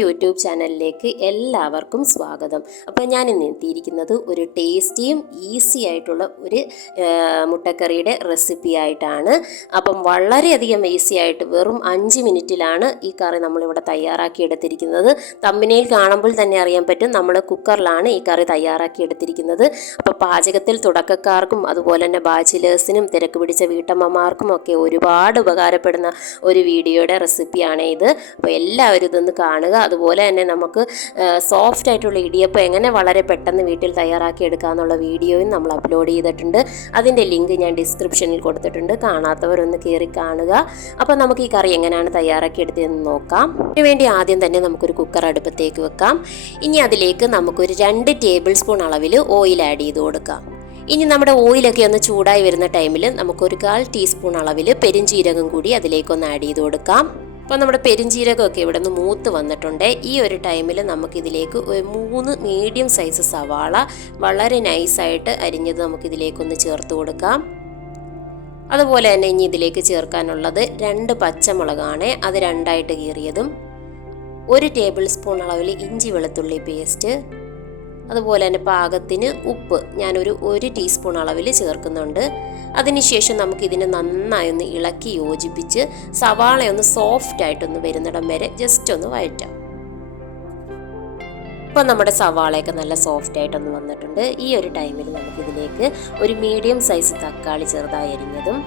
YouTube ചാനലിലേക്ക് എല്ലാവർക്കും സ്വാഗതം. അപ്പോൾ ഞാൻ ഇന്ന് എത്തിയിരിക്കുന്നത് ഒരു ടേസ്റ്റിയും ഈസി ആയിട്ടുള്ള ഒരു മുട്ടക്കറിയുടെ റെസിപ്പി ആയിട്ടാണ്. അപ്പം വളരെയധികം ഈസി ആയിട്ട് വെറും 5 മിനിറ്റിലാണ് ഈ കറി നമ്മളിവിടെ തയ്യാറാക്കി എടുത്തിരിക്കുന്നത്. തമ്മിനയിൽ കാണുമ്പോൾ തന്നെ അറിയാൻ പറ്റും നമ്മൾ കുക്കറിലാണ് ഈ കറി തയ്യാറാക്കി എടുത്തിരിക്കുന്നത്. അപ്പോൾ പാചകത്തിൽ തുടക്കക്കാർക്കും അതുപോലെ തന്നെ ബാച്ചിലേഴ്സിനും തിരക്ക് പിടിച്ച വീട്ടമ്മമാർക്കും ഒക്കെ ഒരുപാട് ഉപകാരപ്പെടുന്ന ഒരു വീഡിയോയുടെ റെസിപ്പിയാണ് ഇത്. അപ്പോൾ എല്ലാവരും ഇതൊന്ന് കാണുക. അതുപോലെ തന്നെ നമുക്ക് സോഫ്റ്റ് ആയിട്ടുള്ള ഇടിയപ്പം എങ്ങനെ വളരെ പെട്ടെന്ന് വീട്ടിൽ തയ്യാറാക്കി എടുക്കാമെന്നുള്ള വീഡിയോയും നമ്മൾ അപ്ലോഡ് ചെയ്തിട്ടുണ്ട്. അതിൻ്റെ ലിങ്ക് ഞാൻ ഡിസ്ക്രിപ്ഷനിൽ കൊടുത്തിട്ടുണ്ട്. കാണാത്തവരൊന്ന് കയറി കാണുക. അപ്പോൾ നമുക്ക് ഈ കറി എങ്ങനെയാണ് തയ്യാറാക്കി എടുത്തതെന്ന് നോക്കാം. അതിനുവേണ്ടി ആദ്യം തന്നെ നമുക്കൊരു കുക്കർ അടുപ്പത്തേക്ക് വെക്കാം. ഇനി അതിലേക്ക് നമുക്കൊരു 2 ടേബിൾ സ്പൂൺ അളവിൽ ഓയിൽ ആഡ് ചെയ്ത് കൊടുക്കാം. ഇനി നമ്മുടെ ഓയിലൊക്കെ ഒന്ന് ചൂടായി വരുന്ന ടൈമിൽ നമുക്കൊരു 1/4 ടീസ്പൂൺ അളവിൽ പെരുംജീരകം കൂടി അതിലേക്കൊന്ന് ആഡ് ചെയ്ത് കൊടുക്കാം. അപ്പോൾ നമ്മുടെ പെരുംജീരകമൊക്കെ ഇവിടെ നിന്ന് മൂത്ത് വന്നിട്ടുണ്ട്. ഈ ഒരു ടൈമിൽ നമുക്കിതിലേക്ക് 3 മീഡിയം സൈസ് സവാള വളരെ നൈസായിട്ട് അരിഞ്ഞത് നമുക്കിതിലേക്കൊന്ന് ചേർത്ത് കൊടുക്കാം. അതുപോലെ തന്നെ ഇനി ഇതിലേക്ക് ചേർക്കാനുള്ളത് 2 പച്ചമുളകാണ്. അത് 2ആയിട്ട് കീറിയതും 1 ടേബിൾ സ്പൂൺ അളവിൽ ഇഞ്ചി വെളുത്തുള്ളി പേസ്റ്റ്, അതുപോലെ തന്നെ പാകത്തിന് ഉപ്പ് ഞാനൊരു 1 ടീസ്പൂൺ അളവിൽ ചേർക്കുന്നുണ്ട്. അതിനുശേഷം നമുക്കിതിനെ നന്നായി ഒന്ന് ഇളക്കി യോജിപ്പിച്ച് സവാളയൊന്ന് സോഫ്റ്റ് ആയിട്ടൊന്ന് വരുന്നിടം വരെ ജസ്റ്റ് ഒന്ന് വഴറ്റാം. ഇപ്പം നമ്മുടെ സവാളയൊക്കെ നല്ല സോഫ്റ്റ് ആയിട്ടൊന്ന് വന്നിട്ടുണ്ട്. ഈ ഒരു ടൈമിൽ നമുക്കിതിലേക്ക് ഒരു മീഡിയം സൈസ് തക്കാളി ചെറുതായി അരിഞ്ഞതും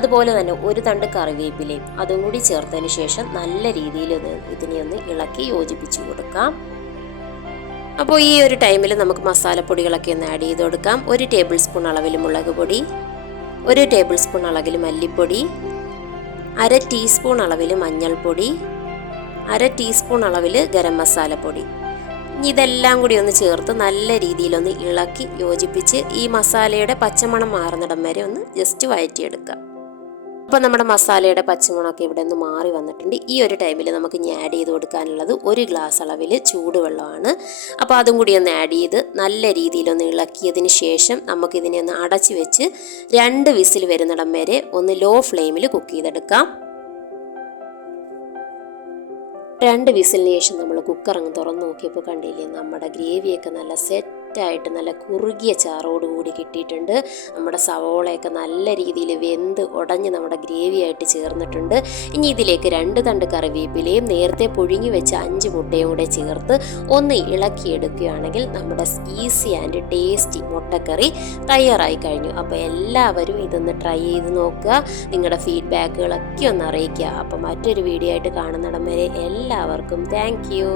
അതുപോലെ തന്നെ 1 തണ്ട് കറിവേപ്പിലയും അതും കൂടി ചേർത്തതിന് ശേഷം നല്ല രീതിയിൽ ഇതിനെ ഒന്ന് ഇളക്കി യോജിപ്പിച്ച് കൊടുക്കാം. അപ്പോൾ ഈ ഒരു ടൈമിൽ നമുക്ക് മസാലപ്പൊടികളൊക്കെ ഒന്ന് ആഡ് ചെയ്ത് കൊടുക്കാം. 1 ടേബിൾ സ്പൂൺ അളവിൽ മുളക് പൊടി, 1 ടേബിൾ സ്പൂൺ അളവിൽ മല്ലിപ്പൊടി, 1/2 ടീസ്പൂൺ അളവിൽ മഞ്ഞൾപ്പൊടി, 1/2 ടീസ്പൂൺ അളവിൽ ഗരം മസാലപ്പൊടി. ഇതെല്ലാം കൂടി ഒന്ന് ചേർത്ത് നല്ല രീതിയിലൊന്ന് ഇളക്കി യോജിപ്പിച്ച് ഈ മസാലയുടെ പച്ചമണം മാറുന്നിടം വരെ ഒന്ന് ജസ്റ്റ് വഴറ്റിയെടുക്കാം. അപ്പോൾ നമ്മുടെ മസാലയുടെ പച്ചമണമൊക്കെ ഇവിടെ നിന്ന് മാറി വന്നിട്ടുണ്ട്. ഈ ഒരു ടൈമിൽ നമുക്ക് ഇനി ആഡ് ചെയ്ത് കൊടുക്കാനുള്ളത് 1 ഗ്ലാസ് അളവിൽ ചൂടുവെള്ളമാണ്. അപ്പോൾ അതും കൂടി ഒന്ന് ആഡ് ചെയ്ത് നല്ല രീതിയിലൊന്ന് ഇളക്കിയതിന് ശേഷം നമുക്കിതിനെ ഒന്ന് അടച്ച് വെച്ച് 2 വിസിൽ വരുന്നിടം വരെ ഒന്ന് ലോ ഫ്ലെയിമിൽ കുക്ക് ചെയ്തെടുക്കാം. 2 വിസിലിന് ശേഷം നമ്മൾ കുക്കർ അങ്ങ് തുറന്ന് നോക്കിയപ്പോൾ കണ്ടില്ലേ, നമ്മുടെ ഗ്രേവിയൊക്കെ നല്ല സെറ്റായിട്ട് നല്ല കുറുകിയ ചാറോടുകൂടി കിട്ടിയിട്ടുണ്ട്. നമ്മുടെ സവോളയൊക്കെ നല്ല രീതിയിൽ വെന്ത് ഉടഞ്ഞ് നമ്മുടെ ഗ്രേവി ആയിട്ട് ചേർന്നിട്ടുണ്ട്. ഇനി ഇതിലേക്ക് 2 തണ്ട് കറിവേപ്പിലയും നേരത്തെ പുഴുങ്ങി വെച്ച 5 മുട്ടയും കൂടെ ചേർത്ത് ഒന്ന് ഇളക്കിയെടുക്കുകയാണെങ്കിൽ നമ്മുടെ ഈസി ആൻഡ് ടേസ്റ്റി മുട്ടക്കറി തയ്യാറായി കഴിഞ്ഞു. അപ്പോൾ എല്ലാവരും ഇതൊന്ന് ട്രൈ ചെയ്ത് നോക്കുക. നിങ്ങളുടെ ഫീഡ്ബാക്കുകളൊക്കെ ഒന്ന് അറിയിക്കുക. അപ്പോൾ മറ്റൊരു വീഡിയോ ആയിട്ട് കാണുന്നിടം വരെ എല്ലാവർക്കും താങ്ക് യു.